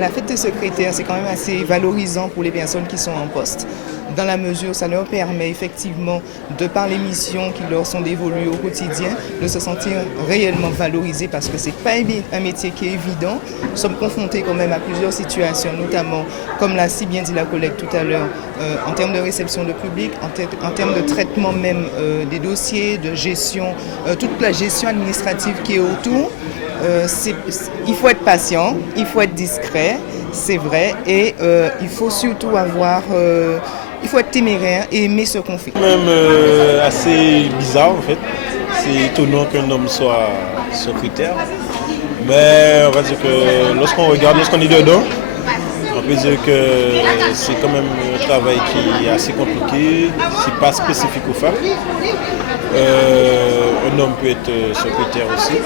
La fête de secrétaire, c'est quand même assez valorisant pour les personnes qui sont en poste, dans la mesure où ça leur permet effectivement, de par les missions qui leur sont dévolues au quotidien, de se sentir réellement valorisés parce que ce n'est pas un métier qui est évident. Nous sommes confrontés quand même à plusieurs situations, notamment, comme l'a si bien dit la collègue tout à l'heure, en termes de réception de public, en termes de traitement même des dossiers, de gestion, toute la gestion administrative qui est autour. Il faut être patient, il faut être discret, c'est vrai, et il faut surtout il faut être téméraire et aimer ce qu'on fait. C'est même assez bizarre en fait. C'est étonnant qu'un homme soit secrétaire. Mais on va dire que lorsqu'on est dedans, on peut dire que c'est quand même un travail qui est assez compliqué. C'est pas spécifique aux femmes. Un homme peut être secrétaire aussi.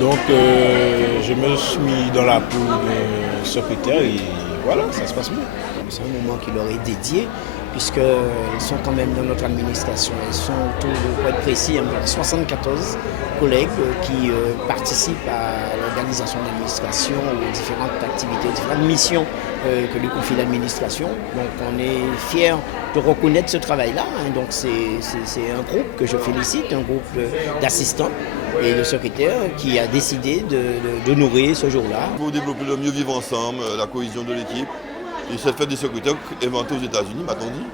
Donc je me suis mis dans la peau de secrétaire et voilà, ça se passe bien. C'est un moment qui leur est dédié, puisqu'ils sont quand même dans notre administration. Ils sont, pour être précis, 74 collègues qui participent à l'organisation de l'administration, aux différentes activités, aux différentes missions que lui confie l'administration. Donc on est fiers de reconnaître ce travail-là. Donc c'est un groupe que je félicite, un groupe d'assistants et de secrétaires qui a décidé de nourrir ce jour-là. Pour développer le mieux vivre ensemble, la cohésion de l'équipe. Et cette fête des secrétaires inventée aux États-Unis, m'a-t-on dit,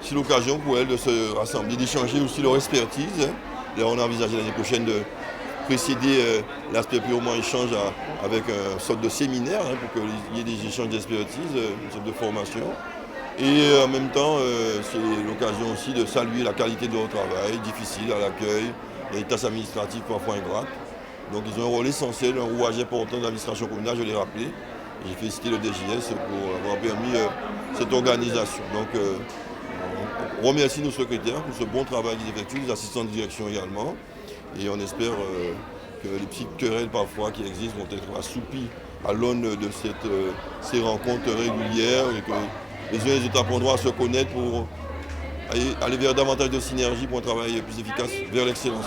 c'est l'occasion pour elles de se rassembler, d'échanger aussi leur expertise. Là, on a envisagé l'année prochaine de précéder l'aspect purement échange avec une sorte de séminaire pour qu'il y ait des échanges d'expertise, une sorte de formation. Et en même temps, c'est l'occasion aussi de saluer la qualité de leur travail, difficile à l'accueil, les tâches administratives parfois ingrates. Donc ils ont un rôle essentiel, un rouage important de l'administration communale, je l'ai rappelé. J'ai félicité le DGS pour avoir permis cette organisation. Donc, on remercie nos secrétaires pour ce bon travail qu'ils effectuent, les assistants de direction également. Et on espère que les petites querelles parfois qui existent vont être assoupies à l'aune de ces rencontres régulières et que les uns et les autres apprendront à se connaître pour aller vers davantage de synergie pour un travail plus efficace vers l'excellence.